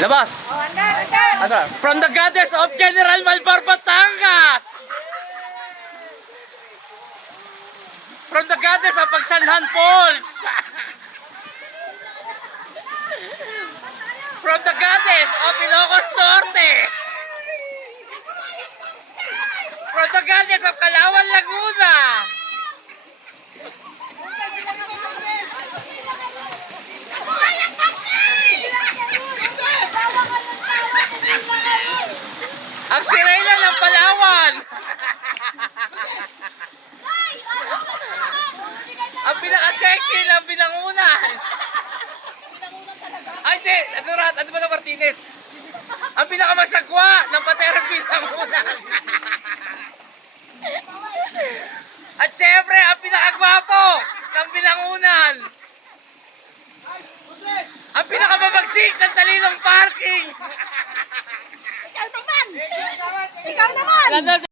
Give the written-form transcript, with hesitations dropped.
Labas! Ano? From the Goddess of General Malvar, Batangas! From the Goddess of Pagsanhan Falls! From the Goddess of Ilocos Norte! From the Goddess of Calauan, Laguna! Ang sirena ng Palawan! Ang pinaka-sexy ng Binangunan! Ay, hindi! Ano ba na Martinez? Ang pinaka-masagwa ng Pateros Binangunan! At syempre, ang pinaka-gwapo ng Binangunan! Ang pinaka-mabagsik ng Talilong Parking! Ikaw naman! Ikaw naman!